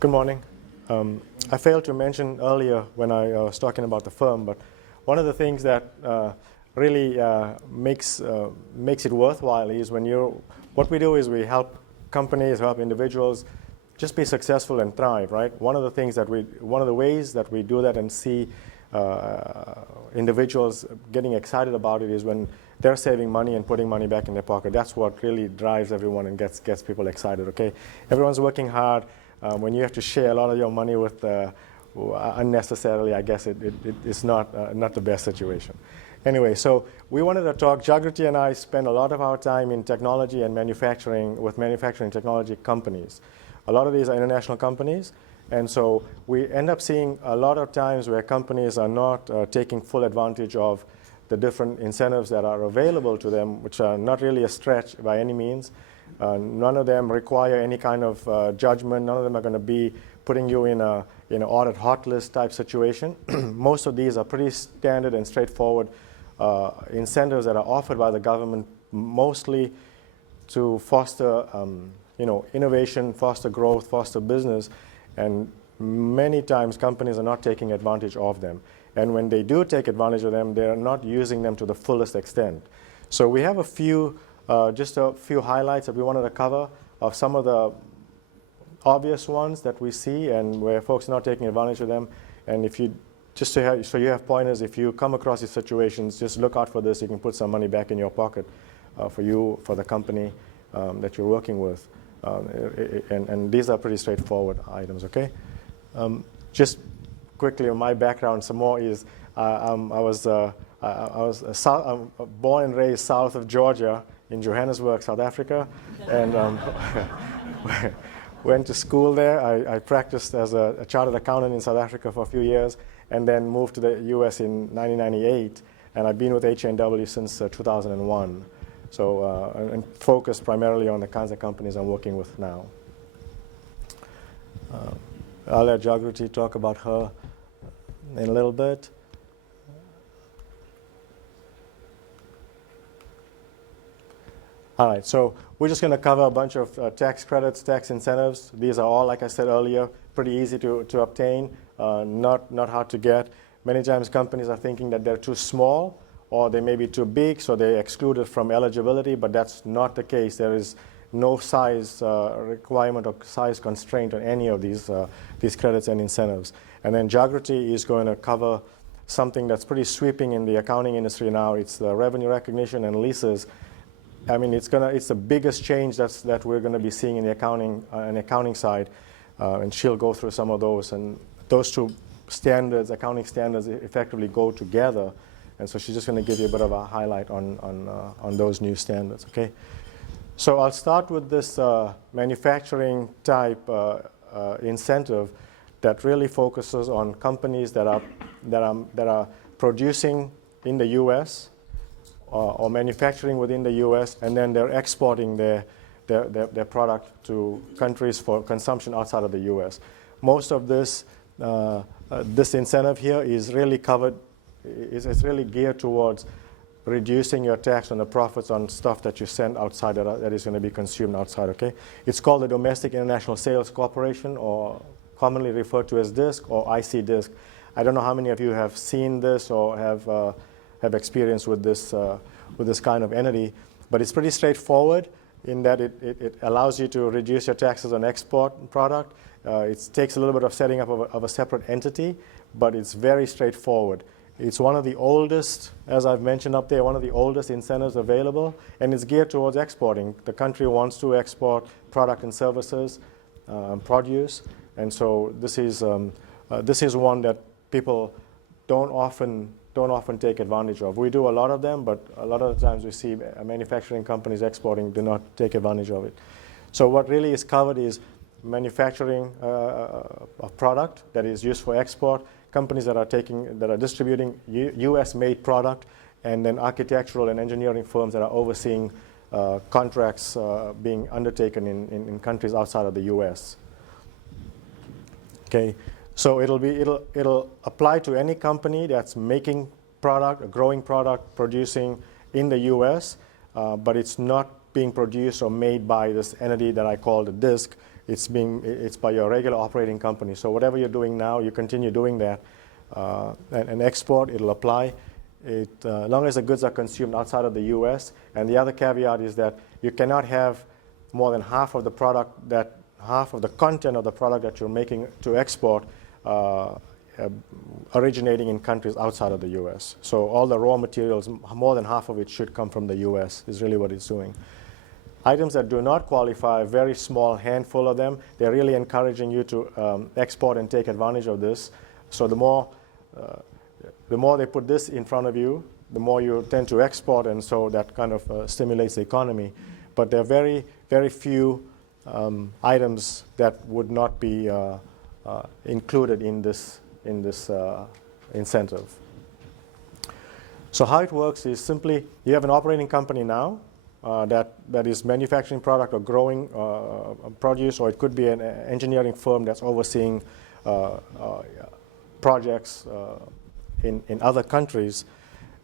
Good morning. I failed to mention earlier when I was talking about the firm, but one of the things that really makes it worthwhile is what we do is we help companies, help individuals just be successful and thrive, right? One of the ways that we do that and see individuals getting excited about it is when they're saving money and putting money back in their pocket. That's what really drives everyone and gets people excited, okay? Everyone's working hard. When you have to share a lot of your money with unnecessarily, I guess it's not the best situation. Anyway, so we wanted to talk. Jagriti and I spend a lot of our time in technology and manufacturing with manufacturing technology companies. A lot of these are international companies, and so we end up seeing a lot of times where companies are not taking full advantage of the different incentives that are available to them, which are not really a stretch by any means. None of them require any kind of judgment. None of them are going to be putting you in an audit hot list type situation. Most of these are pretty standard and straightforward incentives that are offered by the government, mostly to foster innovation, foster growth, foster business, and many times companies are not taking advantage of them. And when they do take advantage of them, they're not using them to the fullest extent. So we have just a few highlights that we wanted to cover of some of the obvious ones that we see and where folks are not taking advantage of them. And so you have pointers, if you come across these situations, just look out for this. You can put some money back in your pocket for the company that you're working with. And these are pretty straightforward items, okay? Just quickly, my background some more is I was born and raised south of Georgia in Johannesburg, South Africa, and went to school there. I practiced as a chartered accountant in South Africa for a few years, and then moved to the U.S. in 1998, and I've been with HW&A since 2001. So, and focused primarily on the kinds of companies I'm working with now. I'll let Jagriti talk about her in a little bit. All right, so we're just going to cover a bunch of tax credits, tax incentives. These are all, like I said earlier, pretty easy to obtain, not hard to get. Many times companies are thinking that they're too small or they may be too big, so they're excluded from eligibility, but that's not the case. There is no size requirement or size constraint on any of these credits and incentives. And then Jagriti is going to cover something that's pretty sweeping in the accounting industry now. It's the revenue recognition and leases. I mean, it's the biggest change that we're going to be seeing in the accounting side, and she'll go through some of those. And those two standards, accounting standards, effectively go together. And so she's just going to give you a bit of a highlight on those new standards. Okay. So I'll start with this manufacturing type incentive that really focuses on companies that are producing in the U.S. Or manufacturing within the U.S. and then they're exporting their product to countries for consumption outside of the U.S. Most of this incentive here is really covered. It's really geared towards reducing your tax on the profits on stuff that you send outside that is going to be consumed outside, okay? It's called the Domestic International Sales Corporation, or commonly referred to as DISC or IC-DISC. I don't know how many of you have seen this or have experience with this kind of entity, but it's pretty straightforward in that it allows you to reduce your taxes on export product. It takes a little bit of setting up of a separate entity, but it's very straightforward. It's one of the oldest, as I've mentioned up there, one of the oldest incentives available, and it's geared towards exporting. The country wants to export product and services, produce, and so this is one that people don't often take advantage of. We do a lot of them, but a lot of the times we see manufacturing companies exporting do not take advantage of it. So what really is covered is manufacturing a product that is used for export, companies that are distributing U.S.-made product, and then architectural and engineering firms that are overseeing contracts being undertaken in countries outside of the U.S. Okay, so it'll apply to any company that's making product, a growing product, producing in the U.S., but it's not being produced or made by this entity that I call the DISC. it's by your regular operating company. So whatever you're doing now, you continue doing that. And export, it'll apply. As long as the goods are consumed outside of the U.S. And the other caveat is that you cannot have more than half of the content of the product that you're making to export originating in countries outside of the U.S. So all the raw materials, more than half of it should come from the U.S. is really what it's doing. Items that do not qualify, a very small handful of them, they're really encouraging you to export and take advantage of this. So the more they put this in front of you, the more you tend to export, and so that kind of stimulates the economy. But there are very, very few items that would not be included in this incentive. So how it works is simply you have an operating company now that is manufacturing product or growing produce, or it could be an engineering firm that's overseeing projects in other countries.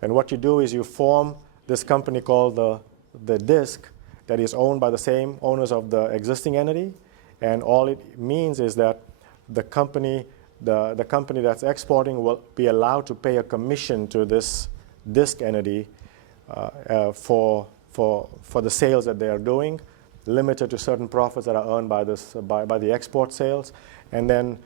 And what you do is you form this company called the DISC that is owned by the same owners of the existing entity. And all it means is that the company that's exporting will be allowed to pay a commission to this DISC entity for the sales that they are doing, limited to certain profits that are earned by the export sales. And then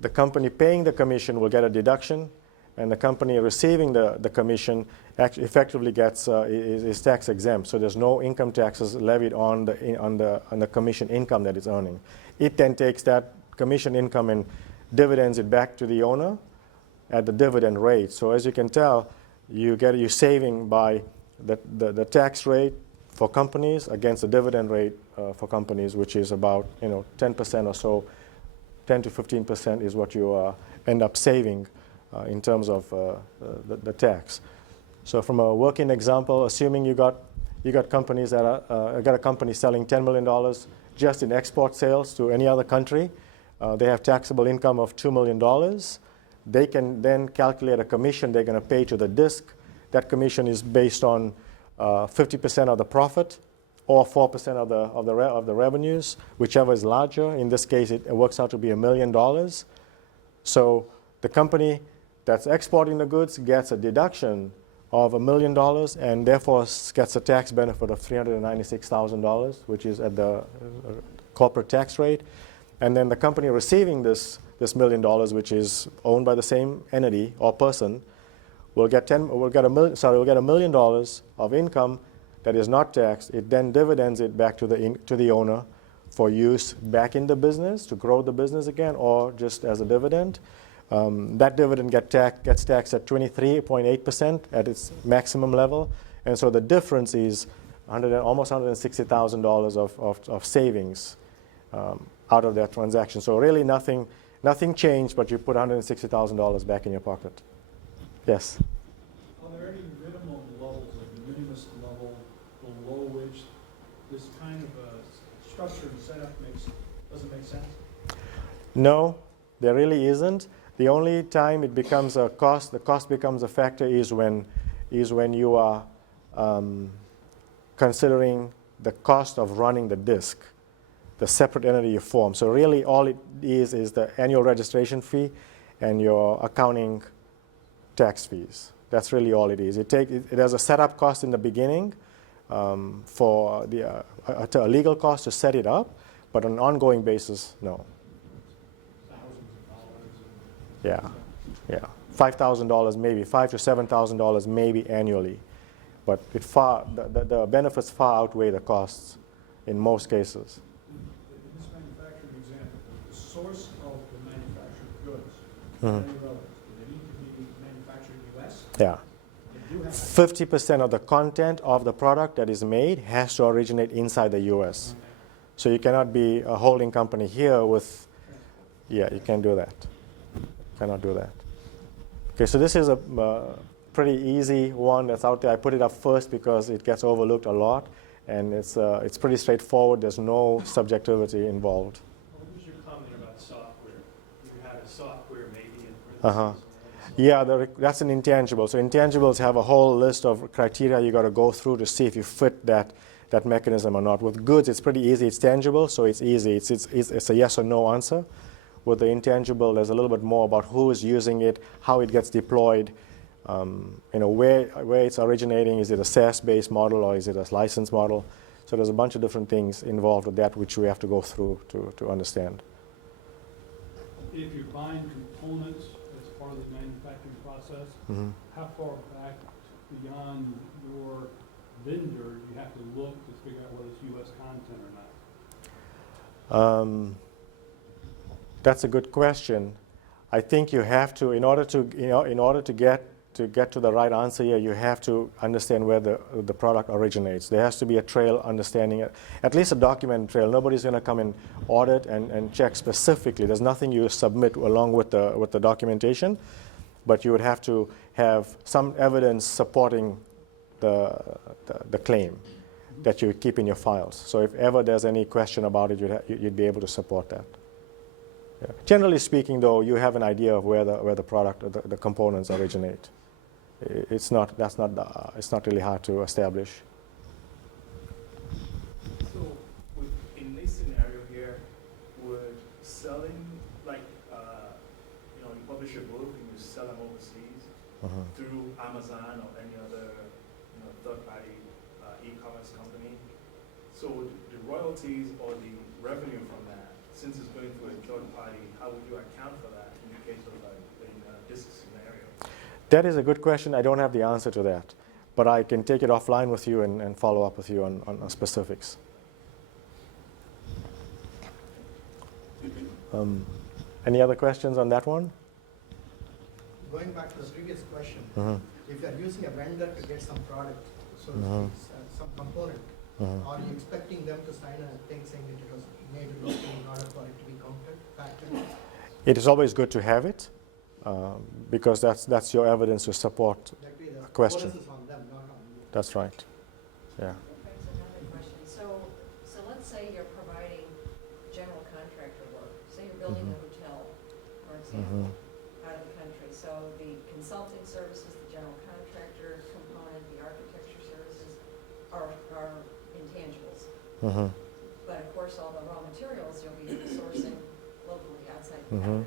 the company paying the commission will get a deduction, and the company receiving the commission effectively is tax exempt. So there's no income taxes levied on the commission income that it's earning. It then takes that commission income and dividends it back to the owner at the dividend rate. So as you can tell, you're saving by the tax rate for companies against the dividend rate for companies, which is about 10% or so. 10 to 15% is what you end up saving in terms of the tax. So from a working example, assuming you got companies that got a company selling $10 million just in export sales to any other country, they have taxable income of $2 million. They can then calculate a commission they're going to pay to the DISC. That commission is based on 50% of the profit or 4% of the revenues, whichever is larger. In this case, it works out to be $1 million. So the company that's exporting the goods gets a deduction of $1 million and therefore gets a tax benefit of $396,000, which is at the corporate tax rate. And then the company receiving this $1 million, which is owned by the same entity or person, will get $1 million of income that is not taxed. It then dividends it back to the owner for use back in the business to grow the business again, or just as a dividend. That dividend gets taxed at 23.8% at its maximum level, and so the difference is almost $160,000 of savings out of that transaction. So really nothing changed, but you put $160,000 back in your pocket. Yes? Are there any minimum levels, like the minimus level below which this kind of a structure and setup doesn't make sense? No, there really isn't. The only time it becomes a cost, the cost becomes a factor is when you are considering the cost of running the DISC, the separate entity you form. So really all it is the annual registration fee and your accounting tax fees. That's really all it is. It has a setup cost in the beginning for a legal cost to set it up, but on an ongoing basis, no. Yeah. $5,000 maybe, $5,000 to $7,000 maybe annually, but the benefits far outweigh the costs in most cases. In this manufacturing example, the source of the manufactured goods, Mm-hmm. very relevant. Do they need to be manufactured in the U.S.? Yeah. 50% of the content of the product that is made has to originate inside the U.S. Okay. So you cannot be a holding company here with, you can't do that. Cannot do that. Okay, so this is a pretty easy one that's out there. I put it up first because it gets overlooked a lot, and it's pretty straightforward. There's no subjectivity involved. What was your comment about software? You had a software maybe in parentheses. Yeah, that's an intangible. So intangibles have a whole list of criteria you got to go through to see if you fit that that mechanism or not. With goods, it's pretty easy. It's tangible, so it's easy. It's a yes or no answer. With the intangible, there's a little bit more about who is using it, how it gets deployed, where it's originating. Is it a SaaS-based model or is it a license model? So there's a bunch of different things involved with that which we have to go through to understand. If you're buying components as part of the manufacturing process, how far back beyond your vendor you have to look to figure out whether it's U.S. content or not? That's a good question. I think you have to, in order to get to the right answer here, you have to understand where the product originates. There has to be a trail understanding it, at least a documented trail. Nobody's going to come and audit and check specifically. There's nothing you submit along with the documentation, but you would have to have some evidence supporting the claim that you keep in your files. So if ever there's any question about it, you'd be able to support that. Yeah. Generally speaking, though, you have an idea of where the product or the components originate. It's not really hard to establish. So in this scenario here, would selling, like, you publish a book and you sell them overseas through Amazon or any other third-party e-commerce company, so the royalties or the revenue from that, since it's going through a third party, how would you account for that in the case of this scenario? That is a good question. I don't have the answer to that, but I can take it offline with you and follow up with you on specifics. Any other questions on that one? Going back to the previous question, if you're using a vendor to get some product, so some component, are you expecting them to sign a thing saying that it was made locally in order for it to be counted, factored? It is always good to have it because that's your evidence to support a question. The onus is on them, not on you. That's right. Yeah. Okay, so another question. So let's say you're providing general contractor work. Say you're building a hotel, for example, out of the country. So the consulting services, the general contractor component, the architecture services are intangibles. But of course, all the raw materials you'll be sourcing locally outside the country.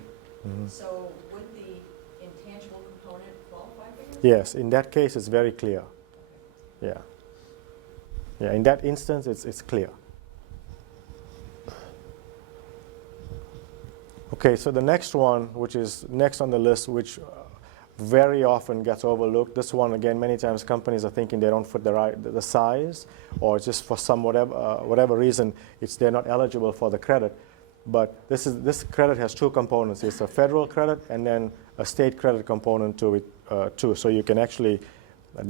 So would the intangible component qualify for this? Yes, in that case, it's very clear. Yeah. Yeah, in that instance, it's clear. Okay, so the next one, which is next on the list, which very often gets overlooked. This one, again, many times companies are thinking they don't fit the size, or just for some whatever reason, they're not eligible for the credit. But this credit has two components. It's a federal credit and then a state credit component to it too. So you can actually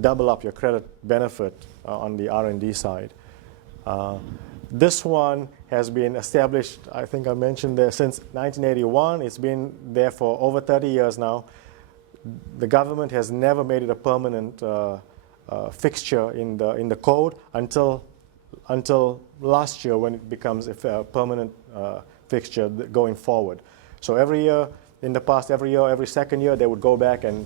double up your credit benefit on the R&D side. This one has been established, I think I mentioned there, since 1981. It's been there for over 30 years now. The government has never made it a permanent fixture in the code until last year, when it becomes a permanent fixture going forward. So every year, in the past, every second year, they would go back and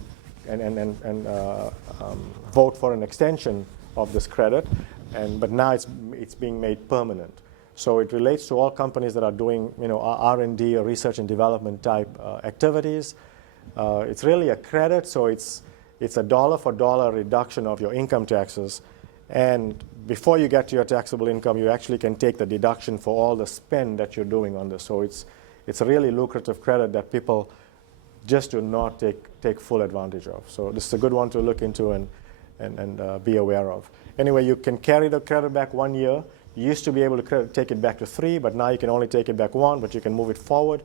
vote for an extension of this credit, but now it's being made permanent. So it relates to all companies that are doing R&D or research and development type activities. It's really a credit, so it's a dollar for dollar reduction of your income taxes. And before you get to your taxable income, you actually can take the deduction for all the spend that you're doing on this. So it's a really lucrative credit that people just do not take full advantage of. So this is a good one to look into and be aware of. Anyway, you can carry the credit back 1 year. You used to be able to take it back to 3, but now you can only take it back 1, but you can move it forward.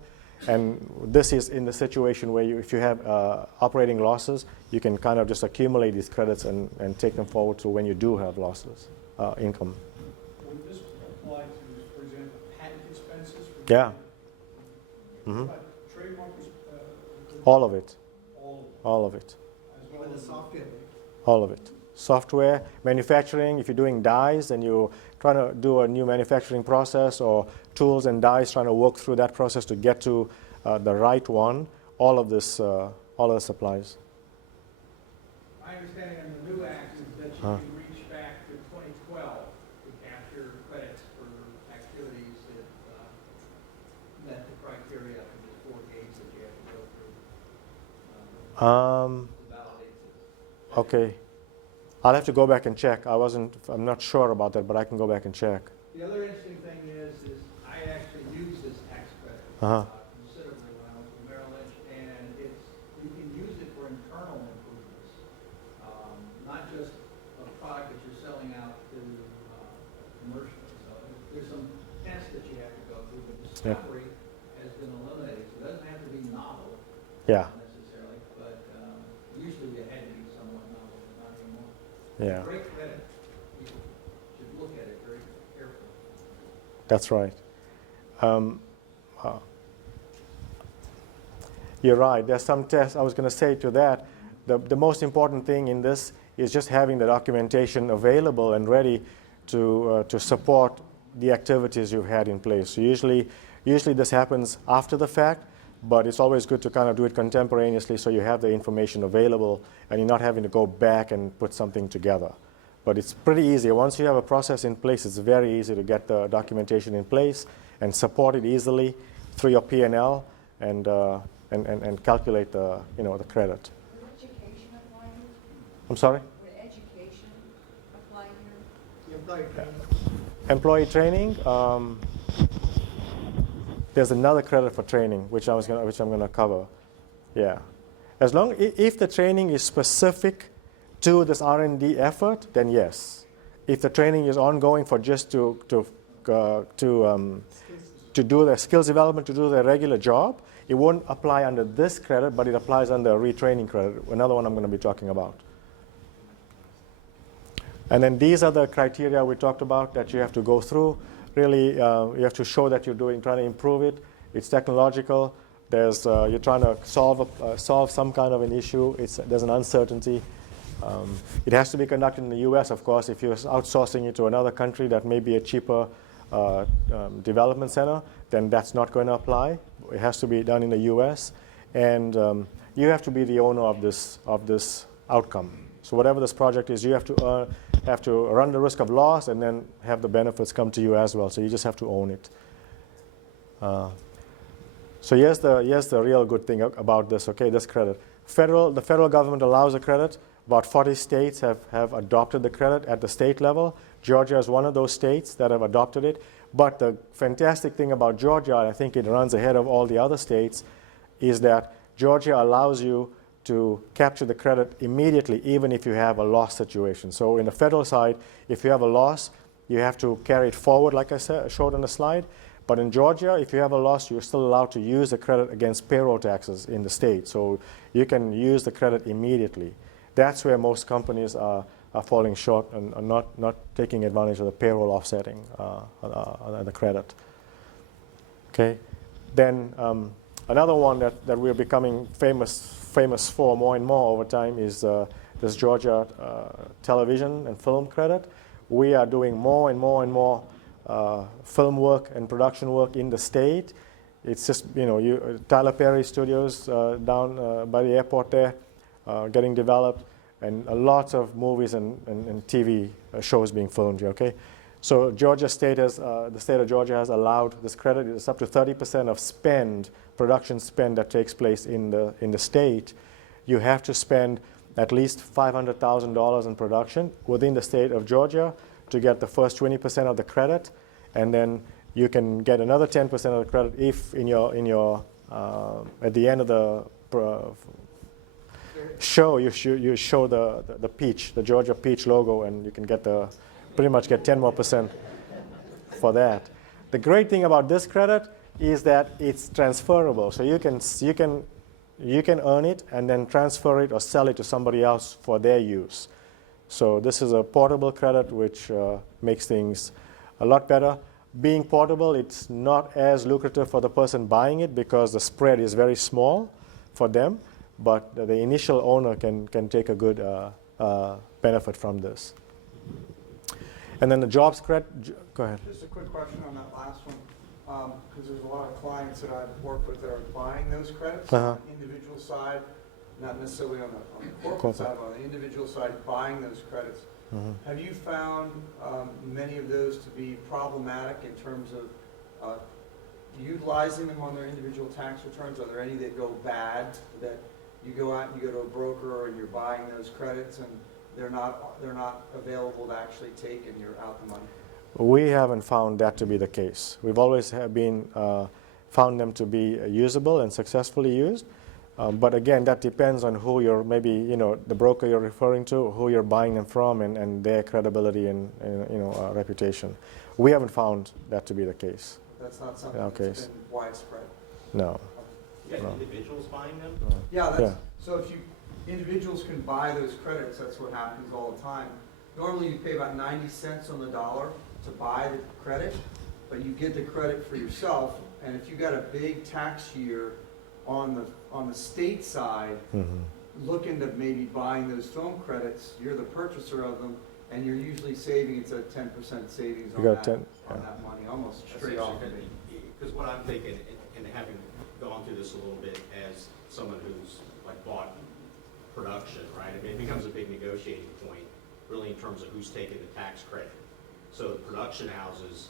And this is in the situation where if you have operating losses, you can kind of just accumulate these credits and take them forward to when you do have losses, income. Would this apply to, for example, patent expenses? Yeah. Trademark? All of it. All All of of it. it. As well Even the as software, right? All of it. Software, manufacturing, if you're doing dies and you're trying to do a new manufacturing process, or tools and dies, trying to work through that process to get to the right one, all of this applies. My understanding on the new act is that you can reach back to 2012 with Um, okay. I'll have to go back and check. I'm not sure about that, but I can go back and check. The other interesting thing is I actually use this tax credit Uh-huh. considerably when I was in Merrill Lynch, and you can use it for internal improvements, not just a product that you're selling out to commercial. So there's some tests that you have to go through, but discovery has been eliminated. So it doesn't have to be novel Yeah. necessarily, but usually it had to be somewhat novel, but not anymore. Yeah. Great credit. People should look at it very carefully. That's right. You're right. There's some tests. I was going to say to that, the most important thing in this is just having the documentation available and ready to support the activities you've had in place. So usually this happens after the fact, but it's always good to kind of do it contemporaneously so you have the information available and you're not having to go back and put something together. But it's pretty easy. Once you have a process in place, it's very easy to get the documentation in place and support it easily through your P&L and calculate the credit. Would education apply here? I'm sorry? Would education apply here? Employee training. Employee training. There's another credit for training, which I'm going to cover. Yeah, as long if the training is specific to this R&D effort, then yes. If the training is ongoing for just to do the skills development, to do the regular job, it won't apply under this credit, but it applies under retraining credit, another one I'm going to be talking about. And then these are the criteria we talked about that you have to go through. Really, you have to show that you're trying to improve it. It's technological. You're trying to solve some kind of an issue. There's an uncertainty. It has to be conducted in the U.S., of course. If you're outsourcing it to another country that may be a cheaper development center, then that's not going to apply. It has to be done in the U.S. And you have to be the owner of this outcome. So whatever this project is, you have to run the risk of loss and then have the benefits come to you as well. So you just have to own it. So here's the real good thing about this. Okay, this credit. The federal government allows a credit. About 40 states have adopted the credit at the state level. Georgia is one of those states that have adopted it. But the fantastic thing about Georgia, and I think it runs ahead of all the other states, is that Georgia allows you to capture the credit immediately, even if you have a loss situation. So in the federal side, if you have a loss, you have to carry it forward, like I showed on the slide. But in Georgia, if you have a loss, you're still allowed to use the credit against payroll taxes in the state. So you can use the credit immediately. That's where most companies are falling short and are not taking advantage of the payroll offsetting the credit. Okay. Then another one that we're becoming famous for more and more over time is this Georgia television and film credit. We are doing more and more film work and production work in the state. It's just, Tyler Perry Studios down by the airport there getting developed, and lots of movies and TV shows being filmed here, okay? So the state of Georgia has allowed this credit. It's up to 30% of production spend that takes place in the state. You have to spend at least $500,000 in production within the state of Georgia to get the first 20% of the credit, and then you can get another 10% of the credit if in your at the end of the show you show the peach, the Georgia peach logo, and you can pretty much get 10 more % for that. The great thing about this credit is that it's transferable, so you can earn it and then transfer it or sell it to somebody else for their use. So this is a portable credit, which makes things a lot better. Being portable, it's not as lucrative for the person buying it because the spread is very small for them, but the initial owner can take a good benefit from this. And then the jobs credit, go ahead. Just a quick question on that last one, because there's a lot of clients that I've worked with that are buying those credits on the individual side, not necessarily on the corporate side, but on the individual side, buying those credits. Have you found many of those to be problematic in terms of utilizing them on their individual tax returns? Are there any that go bad that You go out and you go to a broker and you're buying those credits and they're not available to actually take and you're out the money? We haven't found that to be the case. We've always found them to be usable and successfully used. But again, that depends on who you're, maybe, you know, the broker you're referring to, who you're buying them from, and their credibility and you know, reputation. We haven't found that to be the case. That's not something Okay. that's been widespread. No. You got No. individuals buying them? Yeah, that's, Yeah. so if individuals can buy those credits, that's what happens all the time. Normally you pay about 90 cents on the dollar to buy the credit, but you get the credit for yourself, and if you got a big tax year on the state side, looking to maybe buying those film credits, you're the purchaser of them, and you're usually saving, it's a 10% savings on You got that, 10, on yeah. that money, almost That's straight off. interesting, because what I'm thinking, and having gone through this a little bit as someone who's like bought production, right? I mean, it becomes a big negotiating point, really, in terms of who's taking the tax credit. So the production houses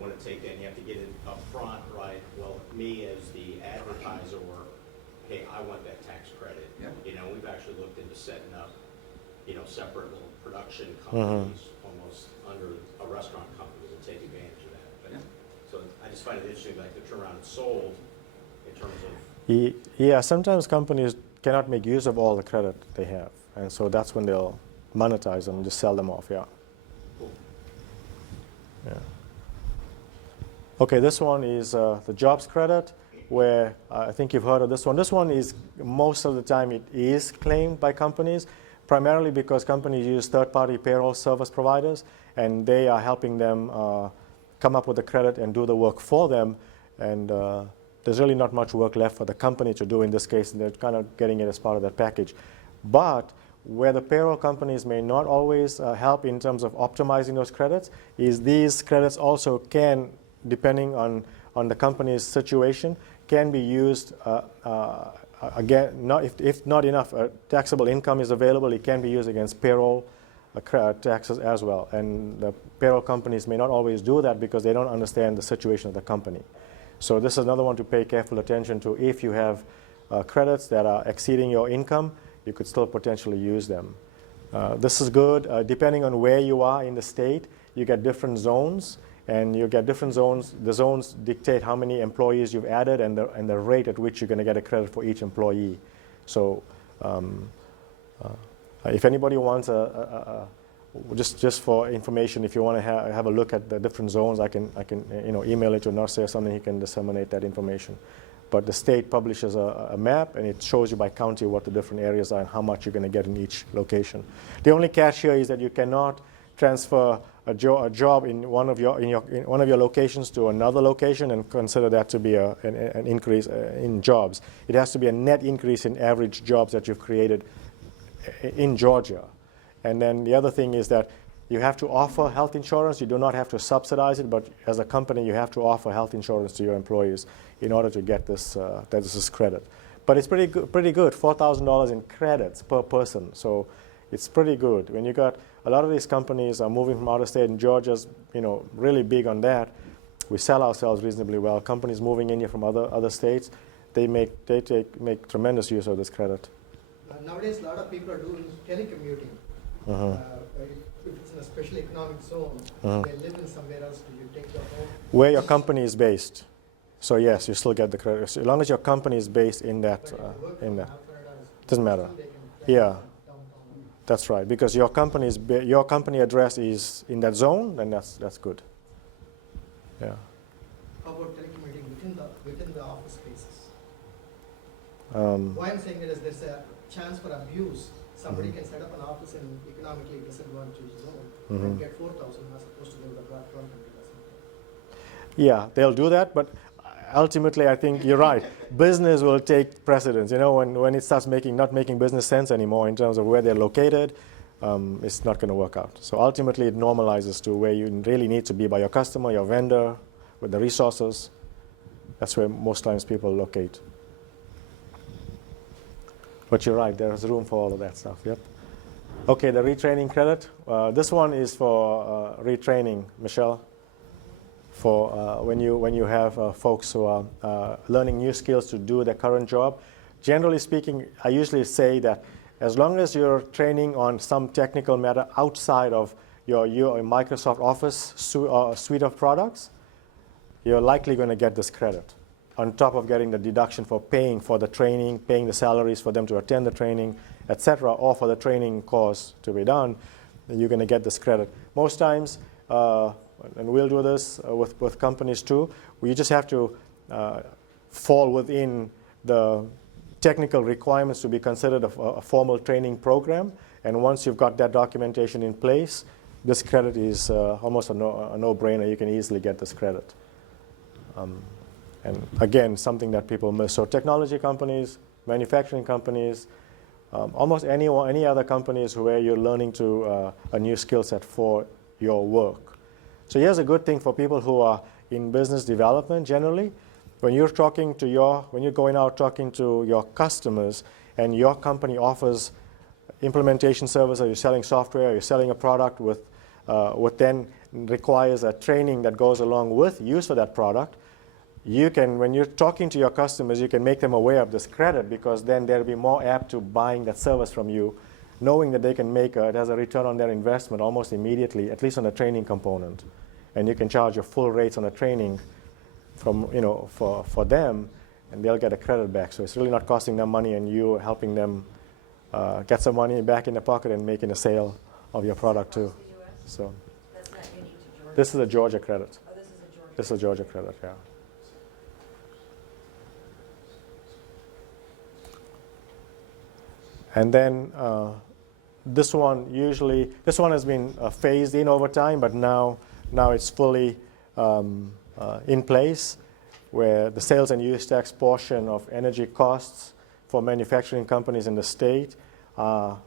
want to take that, and you have to get it up front, right? Well, me as the advertiser, or, hey, I want that tax credit. Yeah. You know, we've actually looked into setting up, you know, separate little production companies, almost under a restaurant company, to take advantage of that. But, Yeah. so I just find it interesting, like, the turnaround and sold in terms of, Yeah, sometimes companies cannot make use of all the credit they have, and so that's when they'll monetize them and just sell them off, yeah. cool. Yeah. Okay, this one is the jobs credit, where I think you've heard of this one. This one is, most of the time, it is claimed by companies, primarily because companies use third-party payroll service providers, and they are helping them come up with the credit and do the work for them, and there's really not much work left for the company to do in this case, and they're kind of getting it as part of that package. But where the payroll companies may not always help in terms of optimizing those credits, is these credits also can, depending on the company's situation, can be used, again, if not enough taxable income is available, it can be used against payroll taxes as well. And the payroll companies may not always do that because they don't understand the situation of the company. So this is another one to pay careful attention to. If you have credits that are exceeding your income, you could still potentially use them. This is good. Depending on where you are in the state, you get different zones, and you get different zones. The zones dictate how many employees you've added and the rate at which you're going to get a credit for each employee. So if anybody wants just for information, if you want to have a look at the different zones, I can email it to Narse or something. He can disseminate that information. But the state publishes a map, and it shows you by county what the different areas are and how much you're going to get in each location. The only catch here is that you cannot transfer a job in one of your locations to another location and consider that to be an increase in jobs. It has to be a net increase in average jobs that you've created in Georgia. And then the other thing is that you have to offer health insurance. You do not have to subsidize it, but as a company, you have to offer health insurance to your employees in order to get this credit. But it's pretty good, $4,000 in credits per person. So it's pretty good. When you got a lot of these companies are moving from out of state, and Georgia's really big on that. We sell ourselves reasonably well. Companies moving in here from other states, they make tremendous use of this credit. Nowadays, a lot of people are doing telecommuting. If it's in a special economic zone, they live in somewhere else, do you take the home? Where your company is based. So yes, you still get the credit. So as long as your company is based in that, But if you work from Alpharetta, doesn't matter. still they can Yeah. downtown. That's right, because your company address is in that zone, then that's good. Yeah. How about telecommuting within the office spaces? Um, Why I'm saying that is there's a chance for abuse. Somebody can set up an office in economically disadvantaged zone and get 4,000 as opposed to they would have got 1,200 or something. Yeah, they'll do that, but ultimately, I think you're right. Business will take precedence. When it starts not making business sense anymore in terms of where they're located, it's not going to work out. So ultimately, it normalizes to where you really need to be by your customer, your vendor, with the resources. That's where most times people locate. But you're right, there's room for all of that stuff, yep. Okay, the retraining credit. This one is for retraining, Michelle, for when you have folks who are learning new skills to do their current job. generally speaking, I usually say that as long as you're training on some technical matter outside of your Microsoft Office suite of products, you're likely going to get this credit on top of getting the deduction for paying for the training, paying the salaries for them to attend the training, etc., or for the training course to be done. You're going to get this credit. Most times, and we'll do this with companies too, we just have to fall within the technical requirements to be considered a formal training program. And once you've got that documentation in place, this credit is almost a no-brainer. You can easily get this credit. And again, something that people miss. So technology companies, manufacturing companies, almost any other companies where you're learning to a new skill set for your work. So here's a good thing for people who are in business development generally. When you're going out talking to your customers and your company offers implementation services, you're selling software, you're selling a product with what then requires a training that goes along with use of that product, when you're talking to your customers, you can make them aware of this credit, because then they'll be more apt to buying that service from you, knowing that they can make it as a return on their investment almost immediately, at least on the training component. And you can charge your full rates on the training for them, and they'll get a credit back. So it's really not costing them money, and you helping them get some money back in the pocket and making a sale of your product too. So That's not unique to Georgia. this is a Georgia credit. Oh, this is a Georgia. This is a Georgia credit, yeah. And then this one has been phased in over time, but now it's fully in place, where the sales and use tax portion of energy costs for manufacturing companies in the state are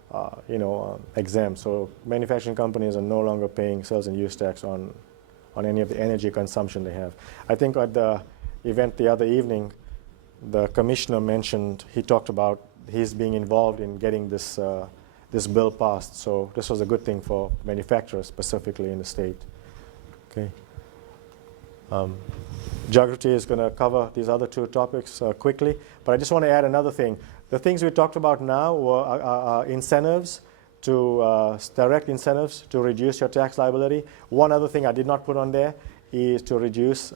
exempt. So manufacturing companies are no longer paying sales and use tax on any of the energy consumption they have. I think at the event the other evening, the commissioner mentioned, he talked about his being involved in getting this bill passed. So this was a good thing for manufacturers specifically in the state. Okay. Geography is going to cover these other two topics quickly, but I just want to add another thing. The things we talked about now are incentives, direct incentives to reduce your tax liability. One other thing I did not put on there is to reduce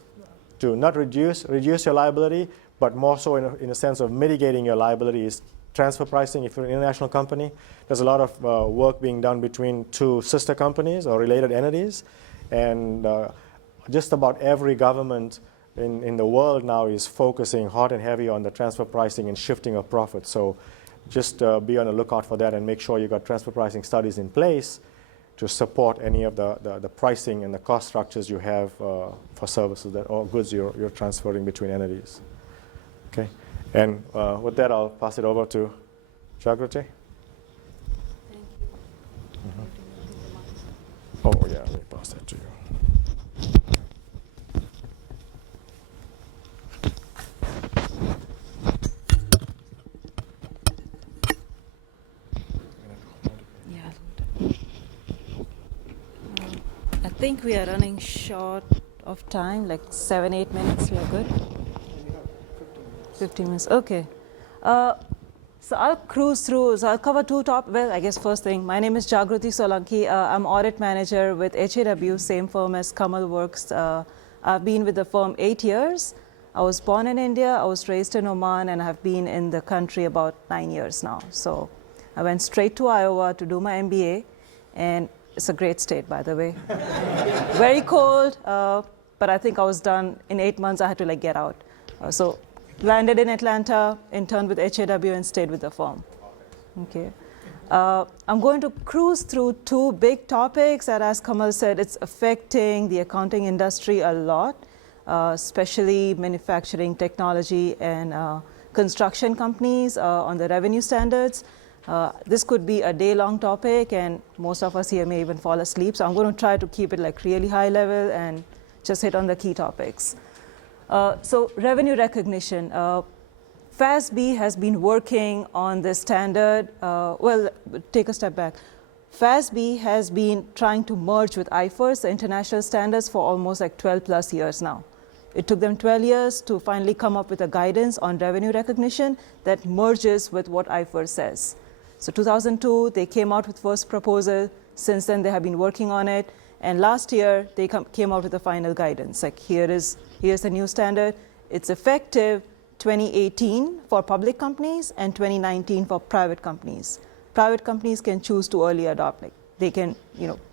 your liability, but more so in a sense of mitigating your liability is transfer pricing. If you're an international company, there's a lot of work being done between two sister companies or related entities, and just about every government in the world now is focusing hard and heavy on the transfer pricing and shifting of profits. So just be on the lookout for that and make sure you've got transfer pricing studies in place to support any of the pricing and the cost structures you have for services or goods you're transferring between entities. Okay, and with that, I'll pass it over to Jagrati. Thank you. Oh yeah, let me pass that to you. I think we are running short of time, like 7-8 minutes. We are good. 15 minutes. Okay. So I'll cruise through. So I'll cover two topics. Well, I guess first thing, my name is Jagrati Solanki. I'm audit manager with HW, same firm as Kamal works. I've been with the firm 8 years. I was born in India. I was raised in Oman, and I've been in the country about 9 years now. So I went straight to Iowa to do my MBA, and it's a great state, by the way. Very cold, but I think I was done in 8 months. I had to get out. So landed in Atlanta, interned with HW, and stayed with the firm. Okay. I'm going to cruise through two big topics that, as Kamal said, it's affecting the accounting industry a lot, especially manufacturing, technology, and construction companies on the revenue standards. This could be a day-long topic, and most of us here may even fall asleep. So I'm going to try to keep it really high level and just hit on the key topics. So revenue recognition. FASB has been working on this standard. Well, take a step back. FASB has been trying to merge with IFRS, the international standards, for almost 12 plus years now. It took them 12 years to finally come up with a guidance on revenue recognition that merges with what IFRS says. So 2002, they came out with first proposal. Since then, they have been working on it. And last year, they came out with the final guidance. Like here's the new standard. It's effective 2018 for public companies and 2019 for private companies. Private companies can choose to early adopt. Like they can,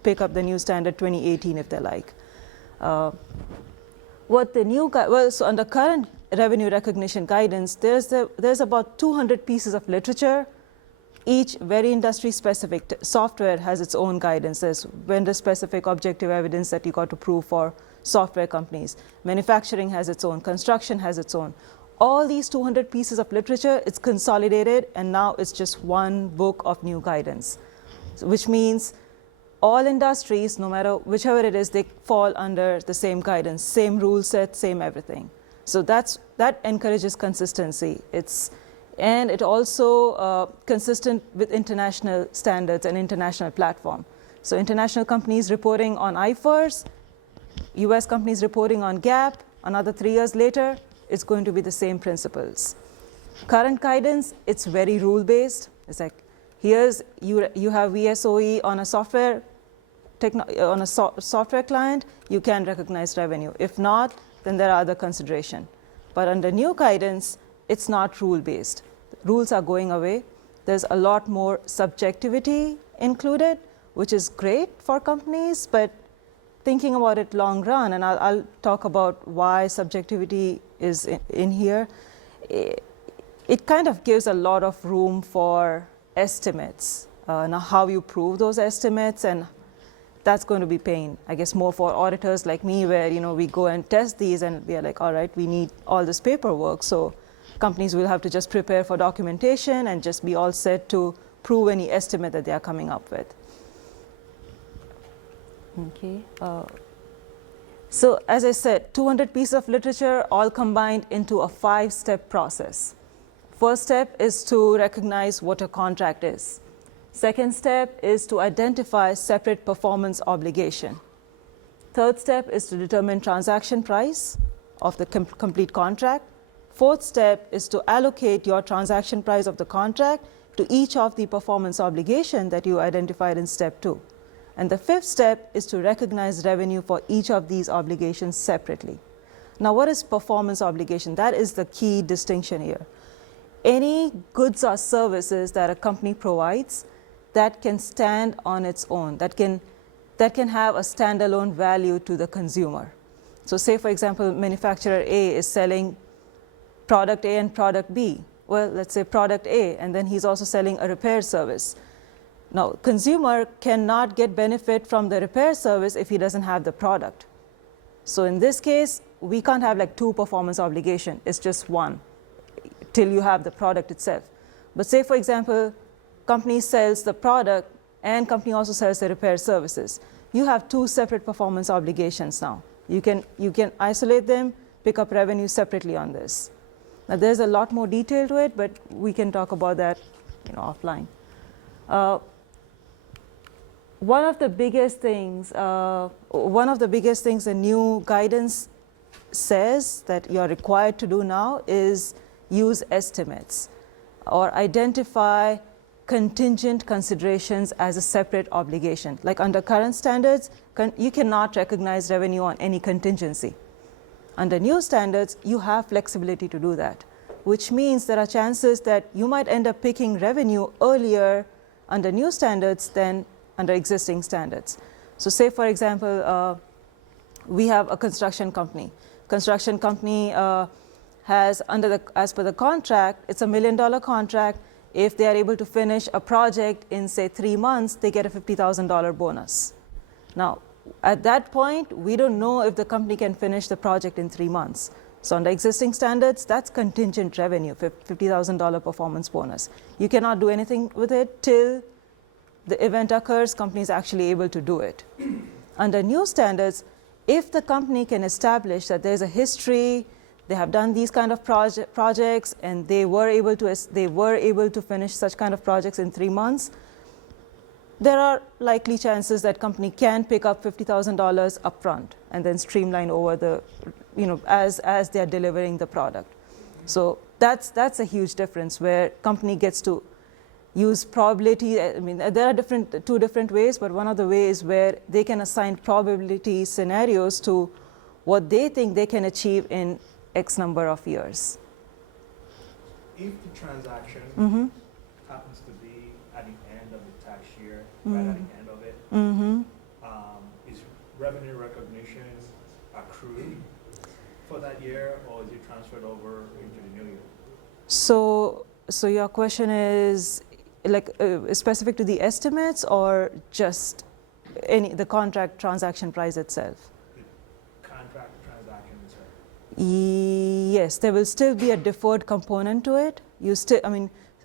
pick up the new standard 2018 if they like. So under current revenue recognition guidance, there's about 200 pieces of literature. Each very industry specific software has its own guidance. There's vendor specific objective evidence that you got to prove for software companies. Manufacturing has its own, construction has its own. All these 200 pieces of literature, it's consolidated, and now it's just one book of new guidance, which means all industries, no matter whichever it is, they fall under the same guidance, same rule set, same everything. So that encourages consistency. And it also consistent with international standards and international platform. So international companies reporting on IFRS, US companies reporting on GAAP, another 3 years later, it's going to be the same principles. Current guidance, it's very rule-based. It's like, you have VSOE on a software client, you can recognize revenue. If not, then there are other considerations. But under new guidance, it's not rule-based. Rules are going away. There's a lot more subjectivity included, which is great for companies, but thinking about it long run, and I'll talk about why subjectivity is in here, it kind of gives a lot of room for estimates. Now how you prove those estimates, and that's going to be pain, I guess, more for auditors like me, where we go and test these and we are like, all right, we need all this paperwork. So companies will have to just prepare for documentation and just be all set to prove any estimate that they are coming up with. Okay. So as I said, 200 pieces of literature all combined into a 5-step process. First step is to recognize what a contract is. Second step is to identify separate performance obligation. Third step is to determine transaction price of the complete contract. Fourth step is to allocate your transaction price of the contract to each of the performance obligation that you identified in step 2. And the fifth step is to recognize revenue for each of these obligations separately. Now, what is performance obligation? That is the key distinction here. Any goods or services that a company provides that can stand on its own, that can have a standalone value to the consumer. So say, for example, manufacturer A is selling product A and product B. Well, let's say product A, and then he's also selling a repair service. Now, consumer cannot get benefit from the repair service if he doesn't have the product. So in this case, we can't have like 2 performance obligation. It's just one till you have the product itself. But say, for example, company sells the product and company also sells the repair services. You have 2 separate performance obligations now. You can isolate them, pick up revenue separately on this. Now, there's a lot more detail to it, but we can talk about that offline. One of the biggest things the new guidance says that you're required to do now is use estimates or identify contingent considerations as a separate obligation. Like under current standards, you cannot recognize revenue on any contingency. Under new standards, you have flexibility to do that, which means there are chances that you might end up picking revenue earlier under new standards than under existing standards. So say, for example, we have a construction company. Construction company has, as per the contract, it's $1 million contract. If they are able to finish a project in, say, 3 months, they get a $50,000 bonus. Now, at that point, we don't know if the company can finish the project in 3 months. So under existing standards, that's contingent revenue, $50,000 performance bonus. You cannot do anything with it till the event occurs, company is actually able to do it. Under new standards, if the company can establish that there's a history, they have done these kind of projects, and they were able to finish such kind of projects in 3 months, there are likely chances that company can pick up $50,000 upfront and then streamline over the as they are delivering the product. So that's a huge difference where company gets to use probability. I mean, there are two different ways, but one of the ways where they can assign probability scenarios to what they think they can achieve in X number of years. If the transaction Mm-hmm. happens to be at the end of the tax year, Mm-hmm. right at the end of it, Mm-hmm. is revenue recognition accrued for that year, or is it transferred over into the new year? So your question is like specific to the estimates or just the contract transaction price itself? The contract transaction itself. Yes, there will still be a deferred component to it.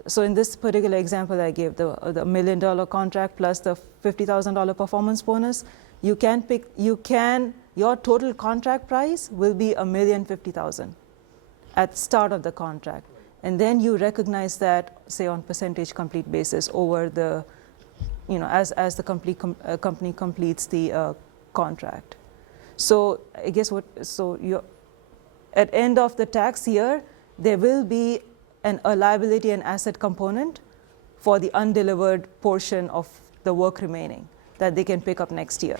So in this particular example I gave, the $1 million contract plus the $50,000 performance bonus, your total contract price will be $1,050,000 at start of the contract. And then you recognize that, say, on percentage complete basis over the, as the company completes the contract. So I guess at end of the tax year, there will be a liability and asset component for the undelivered portion of the work remaining that they can pick up next year.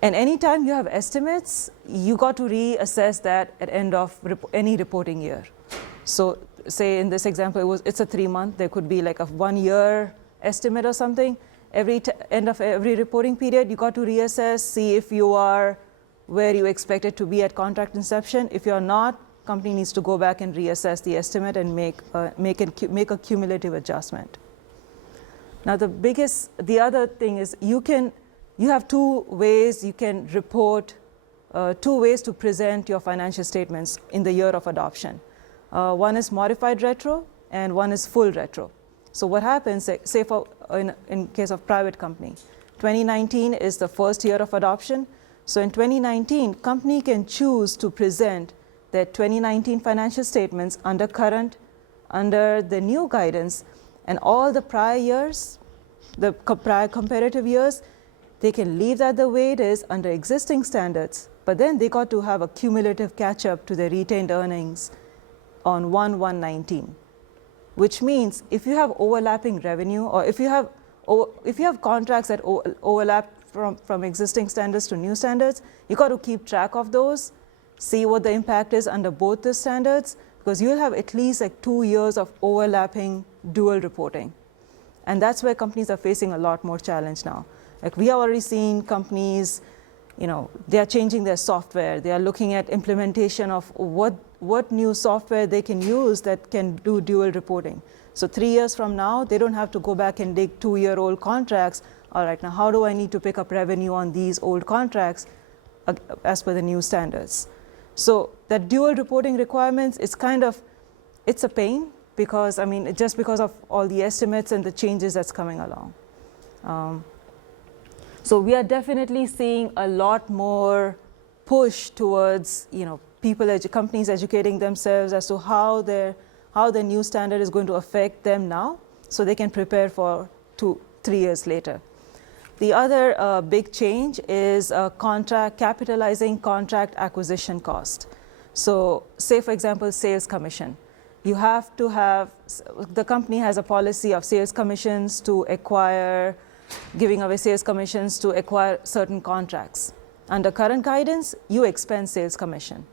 And anytime you have estimates, you got to reassess that at end of any reporting year. So say in this example, it's a 3-month, there could be like a 1-year estimate or something. End of every reporting period, you got to reassess, see if you are where you expected to be at contract inception. If you're not, company needs to go back and reassess the estimate and make a cumulative adjustment. Now the other thing is you have two ways you can report, 2 ways to present your financial statements in the year of adoption. One is modified retro and one is full retro. So what happens, say in case of private company, 2019 is the first year of adoption. So in 2019, company can choose to present their 2019 financial statements under the new guidance, and all the prior years, the prior comparative years, they can leave that the way it is under existing standards, but then they got to have a cumulative catch-up to their retained earnings on 1/1/19, which means if you have overlapping revenue, or if you have contracts that overlap from existing standards to new standards, you got to keep track of those, see what the impact is under both the standards, because you'll have at least like 2 years of overlapping dual reporting. And that's where companies are facing a lot more challenge now. Like we have already seen companies, they are changing their software. They are looking at implementation of what new software they can use that can do dual reporting. So 3 years from now, they don't have to go back and dig 2-year-old contracts. All right, now how do I need to pick up revenue on these old contracts as per the new standards? So that dual reporting requirements, it's a pain because, just because of all the estimates and the changes that's coming along. So we are definitely seeing a lot more push towards, companies educating themselves as to how the new standard is going to affect them now, so they can prepare for 2-3 years later. The other big change is capitalizing contract acquisition cost. So say, for example, sales commission. The company has a policy of sales commissions giving away sales commissions to acquire certain contracts. Under current guidance, you expense sales commission.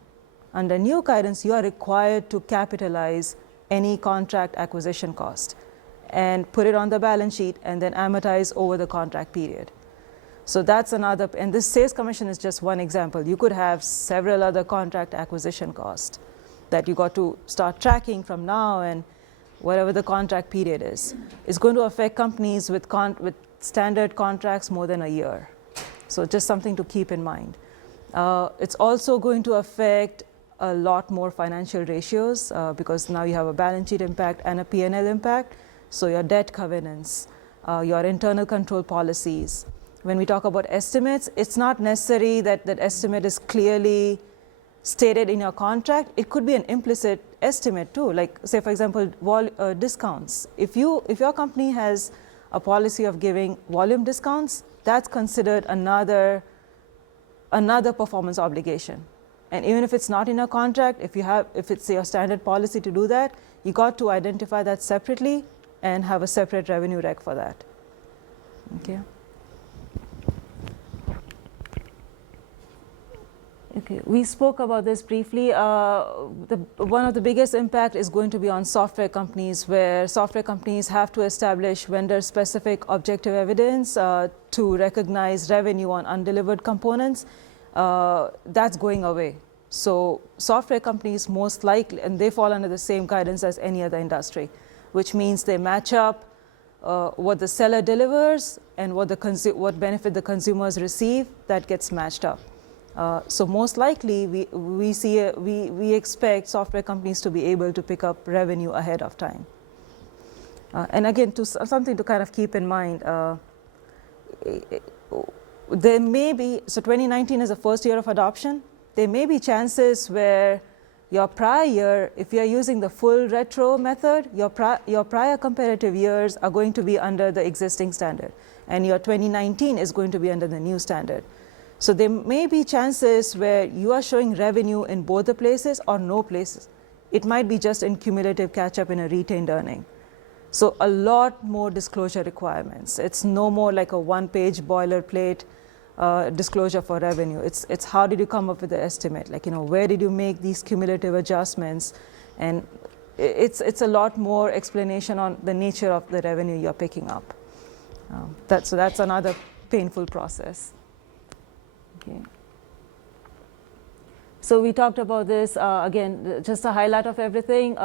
Under new guidance, you are required to capitalize any contract acquisition cost and put it on the balance sheet and then amortize over the contract period. So that's another, and this sales commission is just one example. You could have several other contract acquisition costs that you got to start tracking from now, and whatever the contract period is. It's going to affect companies with standard contracts more than a year. So just something to keep in mind. It's also going to affect a lot more financial ratios because now you have a balance sheet impact and a P&L impact. So your debt covenants, your internal control policies. When we talk about estimates, it's not necessary that that estimate is clearly stated in your contract. It could be an implicit estimate too. Like say, for example, discounts. If your company has a policy of giving volume discounts, that's considered another another performance obligation. And even if it's not in a contract, if it's your standard policy to do that, you got to identify that separately and have a separate revenue rec for that. Okay. Okay, we spoke about this briefly. One of the biggest impact is going to be on software companies, where software companies have to establish vendor-specific objective evidence to recognize revenue on undelivered components. That's going away. So software companies most likely, and they fall under the same guidance as any other industry, which means they match up what the seller delivers and what benefit the consumers receive. That gets matched up. So most likely, we expect software companies to be able to pick up revenue ahead of time. And again, something to kind of keep in mind, there may be, so 2019 is the first year of adoption. There may be chances where your prior year, if you're using the full retro method, your prior comparative years are going to be under the existing standard, and your 2019 is going to be under the new standard. So there may be chances where you are showing revenue in both the places or no places. It might be just in cumulative catch-up in a retained earning. So a lot more disclosure requirements. It's no more like a one-page boilerplate disclosure for revenue. It's how did you come up with the estimate? Like, where did you make these cumulative adjustments? And it's a lot more explanation on the nature of the revenue you're picking up. So that's another painful process. Okay. So we talked about this, again, just a highlight of everything.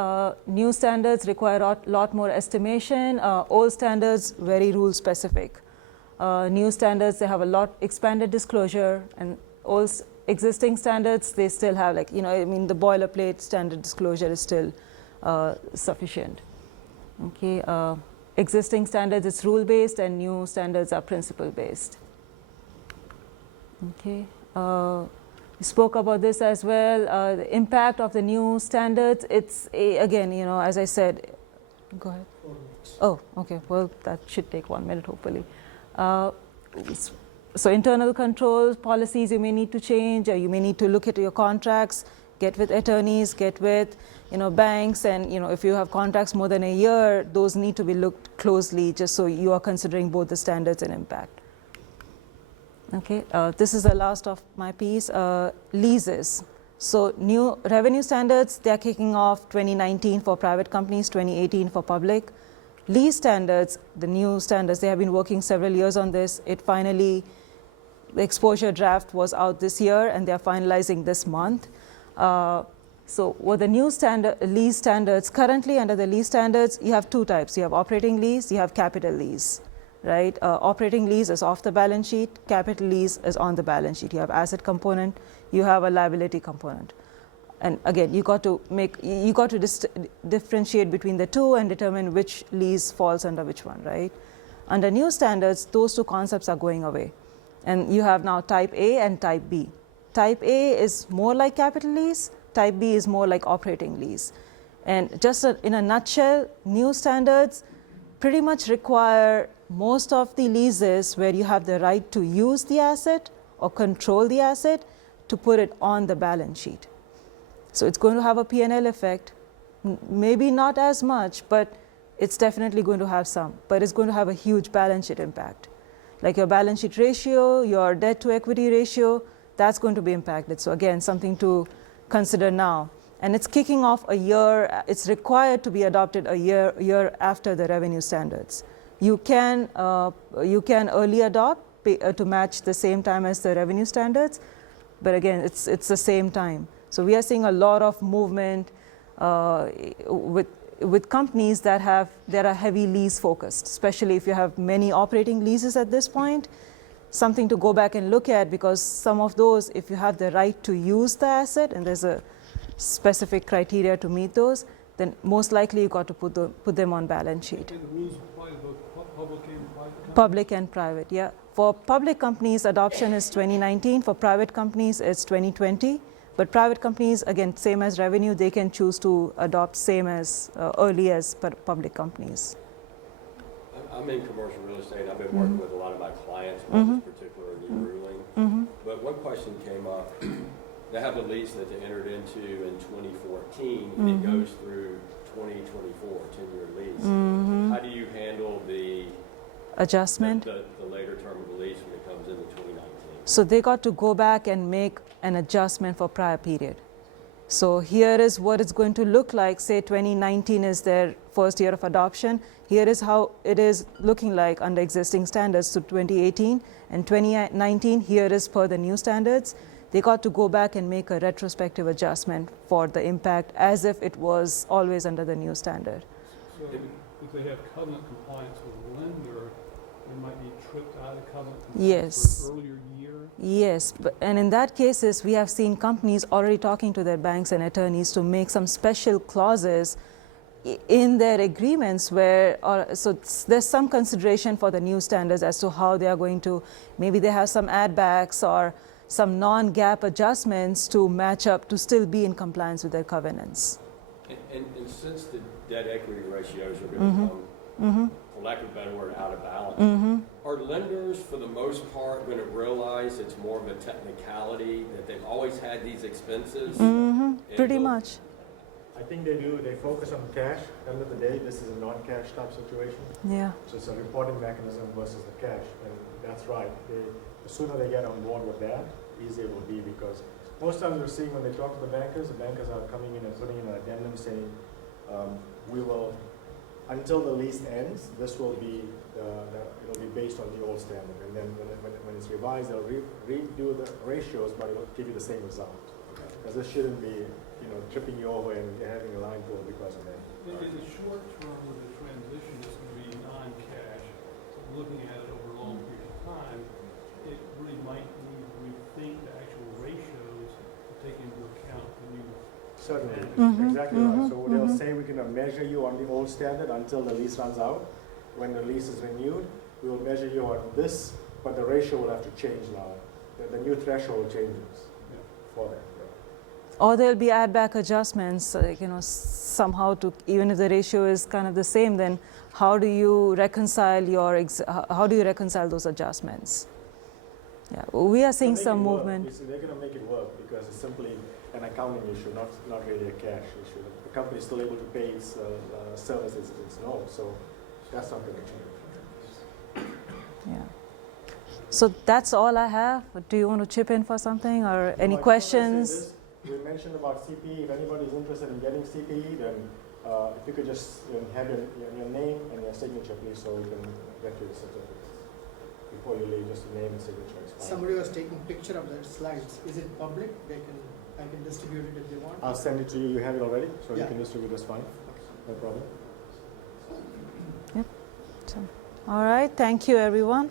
New standards require a lot more estimation. Old standards, very rule specific. New standards, they have a lot expanded disclosure, and old existing standards, they still have the boilerplate standard disclosure is still sufficient. Okay. Existing standards, it's rule-based, and new standards are principle-based. Okay. We spoke about this as well. The impact of the new standards, again, as I said, go ahead. Oh, okay. Well, that should take 1 minute, hopefully. So internal control policies you may need to change, or you may need to look at your contracts, get with attorneys, get with banks, and if you have contracts more than a year, those need to be looked closely, just so you are considering both the standards and impact. Okay, this is the last of my piece, leases. So new revenue standards, they're kicking off 2019 for private companies, 2018 for public. Lease standards, the new standards, they have been working several years on this. The exposure draft was out this year, and they're finalizing this month. So what the new lease standards, currently under the lease standards, you have two types. You have operating lease, you have capital lease. Right? Operating lease is off the balance sheet, capital lease is on the balance sheet. You have asset component, you have a liability component. And again, you got to differentiate between the two and determine which lease falls under which one, right? Under new standards, those two concepts are going away. And you have now type A and type B. Type A is more like capital lease, type B is more like operating lease. And just in a nutshell, new standards pretty much require most of the leases where you have the right to use the asset or control the asset to put it on the balance sheet. So it's going to have a P&L effect, maybe not as much, but it's definitely going to have some, but it's going to have a huge balance sheet impact. Like your balance sheet ratio, your debt to equity ratio, that's going to be impacted. So again, something to consider now. And it's kicking off a year, it's required to be adopted a year after the revenue standards. You can early adopt to match the same time as the revenue standards, but again, it's the same time. So we are seeing a lot of movement with companies that are heavy lease focused, especially if you have many operating leases at this point. Something to go back and look at, because some of those, if you have the right to use the asset and there's a specific criteria to meet those, then most likely you got to put them on balance sheet. And the rules apply to both public and private? Public and private, yeah. For public companies, adoption is 2019. For private companies, it's 2020. But private companies, again, same as revenue, they can choose to adopt same as early as public companies. I'm in commercial real estate. I've been working with a lot of my clients on this particular new ruling. But one question came up. They have a lease that they entered into in 2014, and it goes through 2024, 10-year lease. How do you handle the Adjustment. the later term of the lease when it comes into 2019? So they got to go back and make an adjustment for prior period. So here is what it's going to look like. Say 2019 is their first year of adoption. Here is how it is looking like under existing standards to 2018 and 2019. Here is per the new standards. They got to go back and make a retrospective adjustment for the impact as if it was always under the new standard. So if they have covenant compliance with a lender, they might be tripped out of covenant compliance Yes. for an earlier year. Yes, and in that cases, we have seen companies already talking to their banks and attorneys to make some special clauses in their agreements where, so there's some consideration for the new standards as to how they are going to, maybe they have some add backs or some non-GAAP adjustments to match up to still be in compliance with their covenants. And since the debt equity ratios are going to come, for lack of a better word, out of balance, are lenders for the most part going to realize it's more of a technicality, that they've always had these expenses? Pretty much. I think they do. They focus on cash. End of the day, this is a non-cash type situation. Yeah. So it's a reporting mechanism versus the cash, and that's right. The sooner they get on board with that, easier it will be, because most times we're seeing when they talk to the bankers are coming in and putting in an addendum saying, we will, until the lease ends, this will be, it'll be based on the old standard, and then when it's revised, they'll redo the ratios, but it'll give you the same result. Because this shouldn't be, tripping you over and having a line pull because of that. In the short term of the transition, it's going to be non-cash. So looking at it over a long period of time, it really might need to rethink the actual ratios to take into account the new. Certainly, exactly right. So they'll say we're going to measure you on the old standard until the lease runs out. When the lease is renewed, we will measure you on this, but the ratio will have to change now. The new threshold changes for that. Or there'll be add-back adjustments, somehow to, even if the ratio is kind of the same, then how do you reconcile those adjustments? Yeah, we are seeing some movement. They're going to make it work because it's simply an accounting issue, not really a cash issue. The company is still able to pay its services its no, so that's not going to change. Yeah. So that's all I have. Do you want to chip in for something or any questions? We mentioned about CPE. If anybody is interested in getting CPE, then if you could just have your name and your signature, please, so we can get you the certificate. Before you leave, just your name and signature is fine. Somebody was taking picture of their slides. Is it public? I can distribute it if they want. I'll send it to you. You have it already, so Yeah. you can distribute this fine. No problem. Yep. So, all right. Thank you, everyone.